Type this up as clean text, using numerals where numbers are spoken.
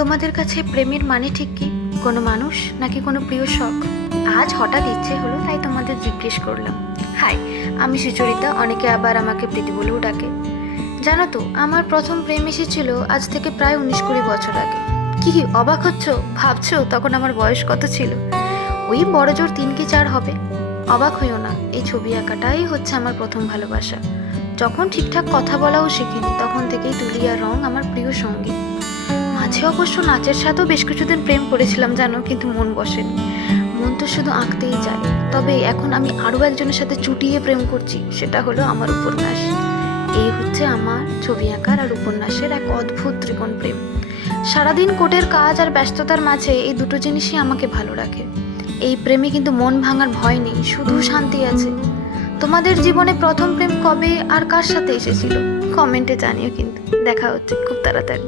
তোমাদের কাছে প্রেমের মানে ঠিক কি? কোনো মানুষ নাকি কোনো প্রিয় শখ? আজ হঠাৎ ইচ্ছে হলো তাই তোমাদের জিজ্ঞেস করলাম। হাই, আমি সুচরিতা, অনেকে আবার আমাকে প্রীতি বলেও ডাকে। জানো তো, আমার প্রথম প্রেম এসেছিল আজ থেকে প্রায় 19-20 বছর আগে। কি অবাক হচ্ছ? ভাবছো তখন আমার বয়স কত ছিল? ওই বড় জোর 3 কি 4 হবে। অবাক হইও না, এই ছবি আঁকাটাই হচ্ছে আমার প্রথম ভালোবাসা। যখন ঠিকঠাক কথা বলাও শিখিনি তখন থেকেই তুলি আর রং আমার প্রিয় সঙ্গী। মাঝে অবশ্য নাচের সাথেও বেশ কিছুদিন প্রেম করেছিলাম জানো, কিন্তু মন বসেনি। মন তো শুধু আঁকতেই যায়। তবে এখন আমি আরও একজনের সাথে চুটিয়ে প্রেম করছি, সেটা হলো আমার উপন্যাস। এই হচ্ছে আমার ছবি আঁকার আর উপন্যাসের এক অদ্ভুত ত্রিকোণ প্রেম। সারাদিন কোর্টের কাজ আর ব্যস্ততার মাঝে এই দুটো জিনিসই আমাকে ভালো রাখে। এই প্রেমে কিন্তু মন ভাঙার ভয় নেই, শুধু শান্তি আছে। তোমাদের জীবনে প্রথম প্রেম কবে আর কার সাথে এসেছিল? কমেন্টে জানিও কিন্তু। দেখা হচ্ছে খুব তাড়াতাড়ি।